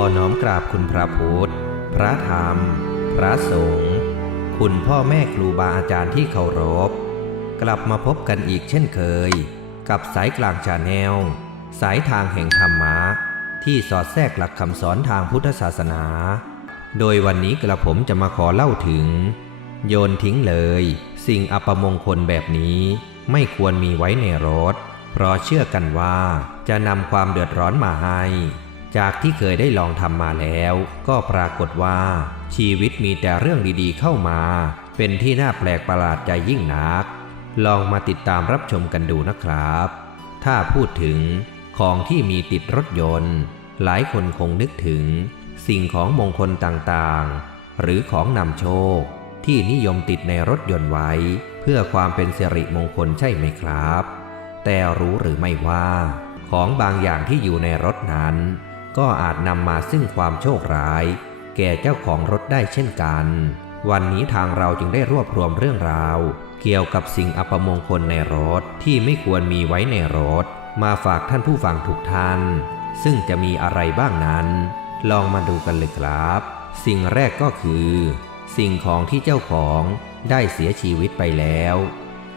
อน้อมกราบคุณพระพุทธ พระธรรม พระสงฆ์ คุณพ่อแม่ครูบาอาจารย์ที่เคารพ กลับมาพบกันอีกเช่นเคย กับสายกลางชาแนล สายทางแห่งธรรมะ ที่สอดแทรกหลักคำสอนทางพุทธศาสนา โดยวันนี้กระผมจะมาขอเล่าถึง โยนทิ้งเลย สิ่งอัปมงคลแบบนี้ไม่ควรมีไว้ในรถ เพราะเชื่อกันว่าจะนำความเดือดร้อนมาให้ จากที่เคยได้ลองทำมาแล้ว ก็ปรากฏว่า ชีวิตมีแต่เรื่องดีๆเข้ามา เป็นที่น่าแปลกประหลาดใจยิ่งนัก ลองมาติดตามรับชมกันดูนะครับ ถ้าพูดถึงของที่มีติดรถยนต์ หลายคนคงนึกถึง สิ่งของมงคลต่างๆ หรือของนำโชค ที่นิยมติดในรถยนต์ไว้ เพื่อความเป็นสิริมงคลใช่ไหมครับ แต่รู้หรือไม่ว่า ของบางอย่างที่อยู่ในรถนั้น ก็อาจนำมาซึ่งความโชคร้าย แก่เจ้าของรถได้เช่นกัน วันนี้ทางเราจึงได้รวบรวมเรื่องราว เกี่ยวกับสิ่งอัปมงคลในรถที่ไม่ควรมีไว้ในรถ มาฝากท่านผู้ฟังทุกท่าน ซึ่งจะมีอะไรบ้างนั้น ลองมาดูกันเลยครับ สิ่งแรกก็คือ สิ่งของที่เจ้าของได้เสียชีวิตไปแล้ว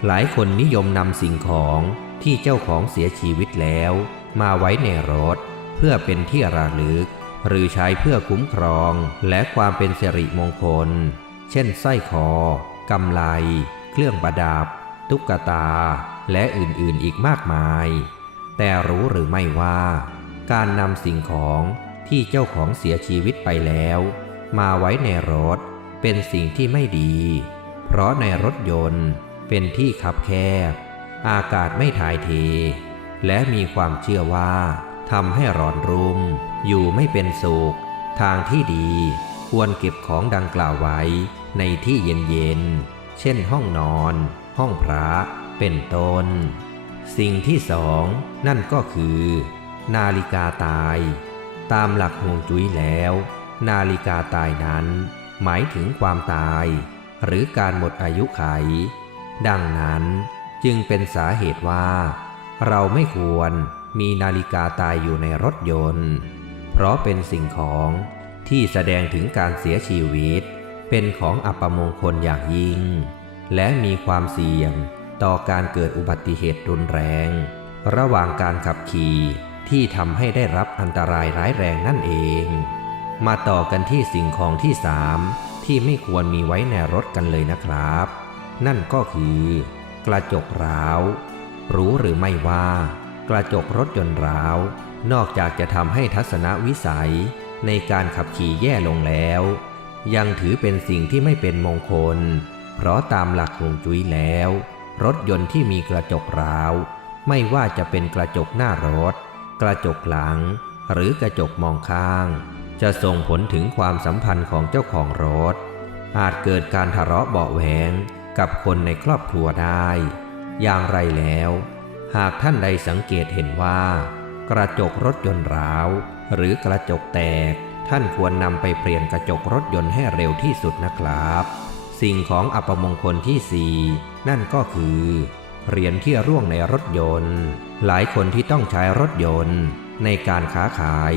หลายคนนิยมนำสิ่งของที่เจ้าของเสียชีวิตแล้ว มาไว้ในรถ พื่อเป็นที่ระลึก หรือใช้เพื่อคุ้มครองและความเป็นสิริมงคล เช่นสร้อยคอกำไล เครื่องประดับ ตุ๊กตา และอื่นๆอีกมากมาย แต่รู้หรือไม่ว่า การนำสิ่งของที่เจ้าของเสียชีวิตไปแล้ว มาไว้ในรถเป็นสิ่งที่ไม่ดี เพราะในรถยนต์เป็นที่คับแคบ อากาศไม่ถ่ายเท และมีความเชื่อว่า ทำให้ร้อนรุ่มอยู่ไม่เป็นสุข ทางที่ดีควรเก็บของดังกล่าวไว้ในที่เย็นๆ เช่นห้องนอน ห้องพระ เป็นต้น สิ่งที่สองนั่นก็คือ นาฬิกาตาย ตามหลักฮวงจุ้ยแล้ว นาฬิกาตายนั้น หมายถึงความตาย หรือการหมดอายุไข ดังนั้นจึงเป็นสาเหตุว่า เราไม่ควร มีนาฬิกาตายอยู่ในรถยนต์ เพราะเป็นสิ่งของที่แสดงถึงการเสียชีวิต เป็นของอัปมงคลอย่างยิ่ง และมีความเสี่ยงต่อการเกิดอุบัติเหตุรุนแรง ระหว่างการขับขี่ที่ทำให้ได้รับอันตรายร้ายแรงนั่นเอง มาต่อกันที่สิ่งของที่สามที่ไม่ควรมีไว้ในรถกันเลยนะครับ นั่นก็คือกระจกร้าว รู้หรือไม่ว่า กระจกรถยนต์ร้าว นอกจากจะทำให้ทัศนวิสัยในการขับขี่แย่ลงแล้ว ยังถือเป็นสิ่งที่ไม่เป็นมงคล เพราะตามหลักฮวงจุ้ยแล้ว รถยนต์ที่มีกระจกร้าว ไม่ว่าจะเป็นกระจกหน้ารถ กระจกหลัง หรือกระจกมองข้าง จะส่งผลถึงความสัมพันธ์ของเจ้าของรถ อาจเกิดการทะเลาะเบาแหวงกับคนในครอบครัวได้ อย่างไรแล้ว หากท่านใดสังเกตเห็นว่า กระจกรถยนต์ร้าว หรือกระจกแตก ท่านควรนำไปเปลี่ยนกระจกรถยนต์ให้เร็วที่สุดนะครับ สิ่งของอัปมงคลที่สี่นั่นก็คือเหรียญที่ร่วงในรถยนต์ หลายคนที่ต้องใช้รถยนต์ ในการค้าขาย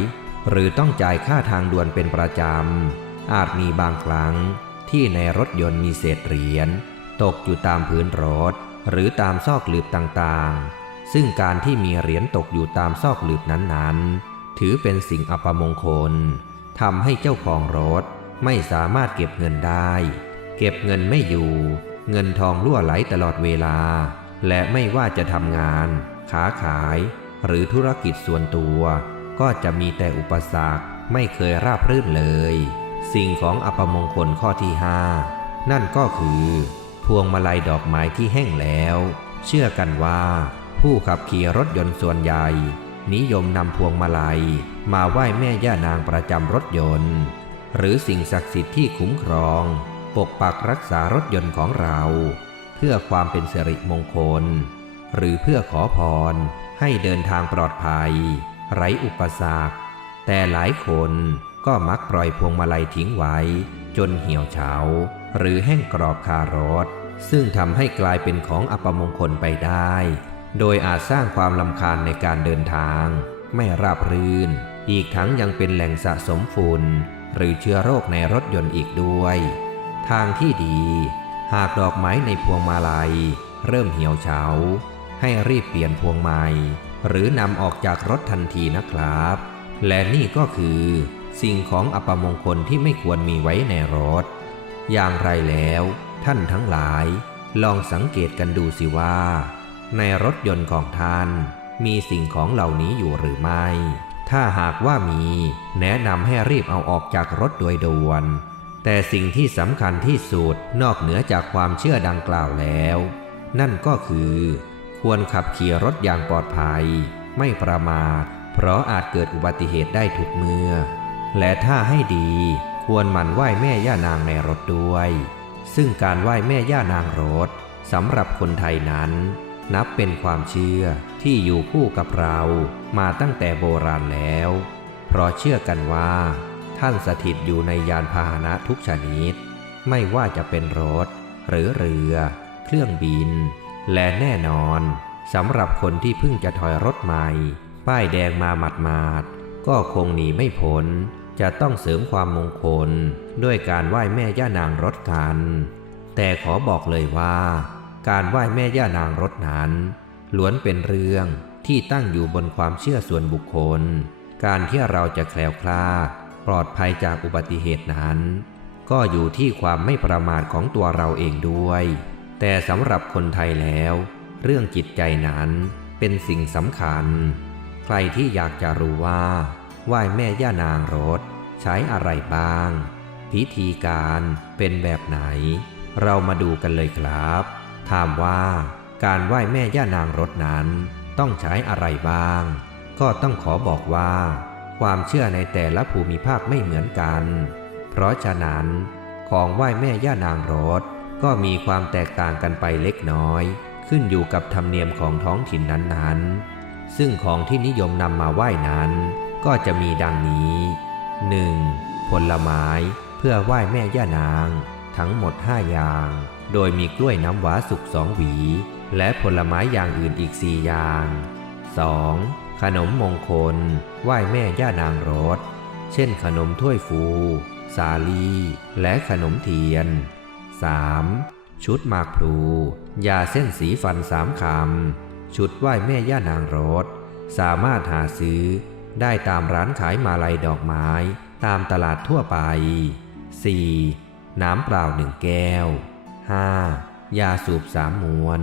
หรือต้องจ่ายค่าทางด่วนเป็นประจำ อาจมีบางครั้งที่ในรถยนต์มีเศษเหรียญ ตกอยู่ตามพื้นรถ หรือตามซอกหลืบต่างๆ ซึ่งการที่มีเหรียญตกอยู่ตามซอกหลืบนั้นๆ ถือเป็นสิ่งอัปมงคลทำให้เจ้าของรถไม่สามารถเก็บเงินได้ เก็บเงินไม่อยู่ เงินทองรั่วไหลตลอดเวลา และไม่ว่าจะทำงาน ค้าขาย หรือธุรกิจส่วนตัว ก็จะมีแต่อุปสรรคไม่เคยราบรื่นเลย สิ่งของอัปมงคลข้อที่ห้านั่นก็คือ พวงมาลัยดอกไม้ที่แห้งแล้ว เชื่อกันว่า ผู้ขับขี่รถยนต์ส่วนใหญ่ นิยมนำพวงมาลัย มาไหว้แม่ย่านางประจำรถยนต์ หรือสิ่งศักดิ์สิทธิ์ที่คุ้มครอง ปกปักรักษารถยนต์ของเรา เพื่อความเป็นสิริมงคล หรือเพื่อขอพร ให้เดินทางปลอดภัย ไร้อุปสรรค แต่หลายคนก็มักปล่อยพวงมาลัยทิ้งไว้ จนเหี่ยวเฉา หรือแห้งกรอบคารถ ซึ่งทำให้กลายเป็นของอัปมงคลไปได้ โดยอาจสร้างความลำคาญในการเดินทาง ไม่ราบรื่น อีกทั้งยังเป็นแหล่งสะสมฝุ่นหรือเชื้อโรคในรถยนต์อีกด้วย ทางที่ดี หากดอกไม้ในพวงมาลัย เริ่มเหี่ยวเฉา ให้รีบเปลี่ยนพวงใหม่ หรือนำออกจากรถทันทีนะครับ และนี่ก็คือ สิ่งของอัปมงคลที่ไม่ควรมีไว้ในรถ อย่างไรแล้ว ท่านทั้งหลาย ลองสังเกตกันดูสิว่า ในรถยนต์ของท่าน มีสิ่งของเหล่านี้อยู่หรือไม่ ถ้าหากว่ามี แนะนำให้รีบเอาออกจากรถโดยด่วน แต่สิ่งที่สำคัญที่สุดนอกเหนือจากความเชื่อดังกล่าวแล้ว นั่นก็คือ ควรขับขี่รถอย่างปลอดภัย ไม่ประมาทเพราะอาจเกิดอุบัติเหตุได้ทุกเมื่อ และถ้าให้ดีควรหมั่นไหว้แม่ย่านางในรถด้วย ซึ่งการไหว้แม่ย่านางรถสำหรับคนไทยนั้น นับเป็นความเชื่อที่อยู่คู่กับเรามาตั้งแต่โบราณแล้ว เพราะเชื่อกันว่า ท่านสถิตอยู่ในยานพาหนะทุกชนิด ไม่ว่าจะเป็นรถ หรือเรือ เครื่องบิน และแน่นอนสำหรับคนที่เพิ่งจะถอยรถใหม่ ป้ายแดงมาหมาดก็คงหนีไม่พ้น จะต้องเสริมความมงคล ด้วยการไหว้แม่ย่านางรถกัน แต่ขอบอกเลยว่า การไหว้แม่ย่านางรถนั้นล้วนเป็นเรื่องที่ตั้งอยู่บนความเชื่อส่วนบุคคล การที่เราจะแคล้วคลาดปลอดภัยจากอุบัติเหตุนั้น ก็อยู่ที่ความไม่ประมาทของตัวเราเองด้วย แต่สำหรับคนไทยแล้ว เรื่องจิตใจนั้นเป็นสิ่งสำคัญ ใครที่อยากจะรู้ว่าไหว้แม่ย่านางรถ ใช้อะไรบ้าง พิธีการเป็นแบบไหน เรามาดูกันเลยครับ ถามว่าการไหว้แม่ย่านางรถนั้นต้องใช้อะไรบ้าง ก็ต้องขอบอกว่า ความเชื่อในแต่ละภูมิภาคไม่เหมือนกัน เพราะฉะนั้นของไหว้แม่ย่านางรถก็มีความแตกต่างกันไปเล็กน้อย ขึ้นอยู่กับธรรมเนียมของท้องถิ่นนั้นๆ ซึ่งของที่นิยมนำมาไหว้นั้น ก็จะมีดังนี้ 1. ผลไม้เพื่อไหว้แม่ย่านาง ทั้งหมด 5 อย่าง โดยมีกล้วยน้ำว้าสุกสองหวี และผลไม้อย่างอื่นอีก4อย่าง 2. ขนมมงคล ไหว้แม่ย่านางรถ เช่นขนมถ้วยฟู สาลี และขนมเทียน 3. ชุดหมากพลูยาเส้นสีฟันสามคำ ชุดไหว้แม่ย่านางรถ สามารถหาซื้อ ได้ตามร้านขายมาลัยดอกไม้ ตามตลาดทั่วไป 4. น้ำเปล่าหนึ่งแก้ว 5. ยาสูบสามมวน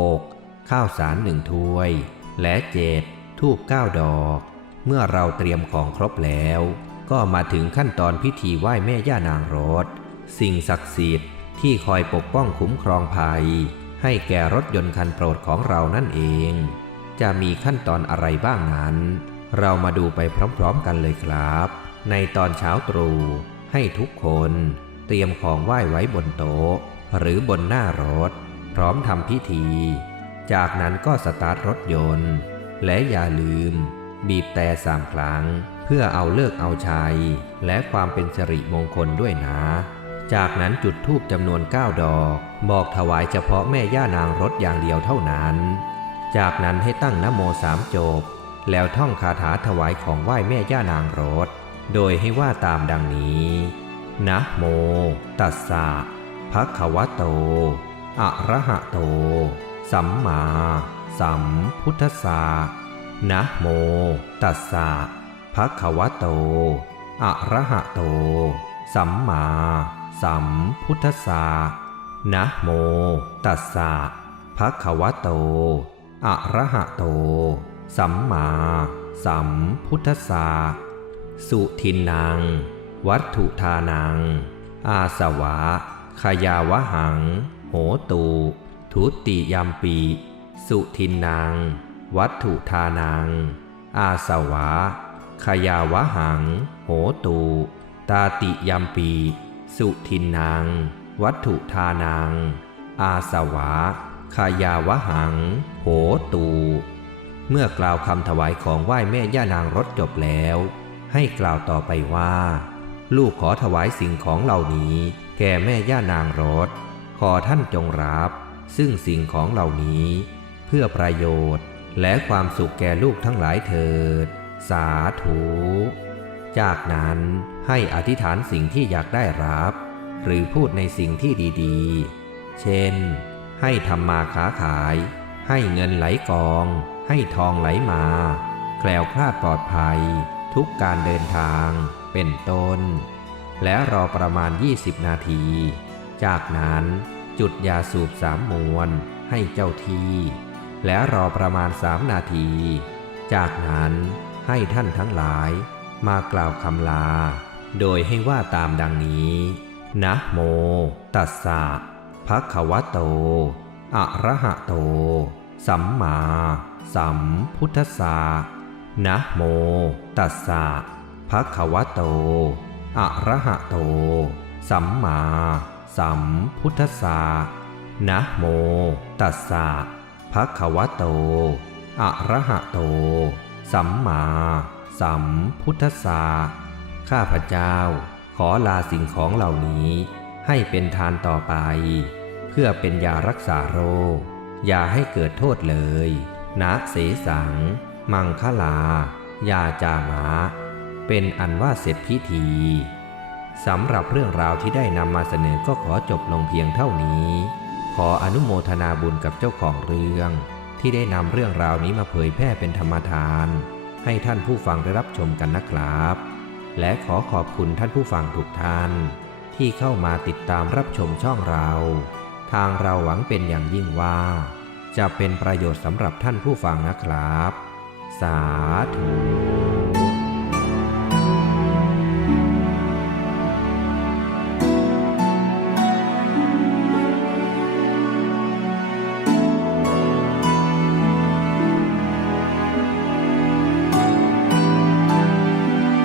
6. ข้าวสารหนึ่งถ้วย และ 7. ทูบเก้าดอก เมื่อเราเตรียมของครบแล้ว ก็มาถึงขั้นตอนพิธีไหว้แม่ย่านางรถ สิ่งศักดิ์สิทธิ์ที่คอยปกป้องคุ้มครองภัย ให้แก่รถยนต์คันโปรดของเรานั่นเอง จะมีขั้นตอนอะไรบ้างนั้น เรามาดูไปพร้อมๆกันเลยครับ ในตอนเช้าตรู่ให้ทุกคนเตรียมของไหว้ไว้บนโต๊ะ หรือบนหน้ารถ พร้อมทำพิธี จากนั้นก็สตาร์ทรถยนต์ และอย่าลืม บีบแต่สามครั้ง เพื่อเอาเลิกเอาชัย และความเป็นสิริมงคลด้วยนะ จากนั้นจุดธูปจำนวน 9 ดอก บอกถวายเฉพาะแม่ย่านางรถอย่างเดียวเท่านั้น จากนั้นให้ตั้งนโมสามจบ แล้วท่องคาถาถวายของไหว้แม่ย่านางรถ โดยให้ว่าตามดังนี้นะโม ตัสสะ ภะควะโต อะระหะโต สัมมาสัมพุทธัสสะนะโมตัสสะภะควะโต อะระหะโต สัมมาสัมพุทธัสสะนะโมตัสสะภะควะโต อะระหะโต สัมมาสัมพุทธัสสะสุทินนางวัตถุทานัง อาสวะ ขยาวะหัง โหตู ทุติยามปี สุทินนาง วัตถุทานังอาสวะ ขยาวะหัง โหตู ตาติยามปี สุทินนาง วัตถุทานังอาสวะ ขยาวะหัง โหตู เมื่อกล่าวคำถวายของไหว้แม่ย่านางรถจบแล้ว ให้กล่าวต่อไปว่า ลูกขอถวายสิ่งของเหล่านี้ แก่แม่ย่านางรถ ขอท่านจงรับ ซึ่งสิ่งของเหล่านี้ เพื่อประโยชน์และความสุขแก่ลูกทั้งหลายเถิด สาธุ จากนั้นให้อธิษฐานสิ่งที่อยากได้รับ หรือพูดในสิ่งที่ดีๆ เช่น ให้ทำมาค้าขาย ให้เงินไหลกอง ให้ทองไหลมา แคล้วคลาดปลอดภัย ทุกการเดินทาง เป็นต้น และรอประมาณ 20 นาที จากนั้นจุดยาสูบสามมวน ให้เจ้าที่ และรอประมาณสามนาที จากนั้นให้ท่านทั้งหลายมากล่าวคำลา โดยให้ว่าตามดังนี้นะโม ตัสสะภะคะวะโต อะระหะโต สัมมาสัมพุทธัสสะนะโม ตัสสะภะคะวะโต อะระหะโต สัมมาสัมพุทธสสะนะโม ตัสสะภะคะวะโต อะระหะโต สัมมาสัมพุทธสสะข้าพเจ้า ขอลาสิ่งของเหล่านี้ ให้เป็นทานต่อไป เพื่อเป็นยารักษาโรค อย่าให้เกิดโทษเลย นะเสสัง มังคลายาจามะ เป็นอันว่าเสร็จพิธีสำหรับเรื่องราวที่ได้นำมาเสนอก็ขอจบลงเพียงเท่านี้ ขออนุโมทนาบุญกับเจ้าของเรื่อง ที่ได้นำเรื่องราวนี้มาเผยแพร่เป็นธรรมทาน ให้ท่านผู้ฟังได้รับชมกันนะครับ และขอขอบคุณท่านผู้ฟังทุกท่าน ที่เข้ามาติดตามรับชมช่องเรา ทางเราหวังเป็นอย่างยิ่งว่า จะเป็นประโยชน์สำหรับท่านผู้ฟังนะครับ สาธุ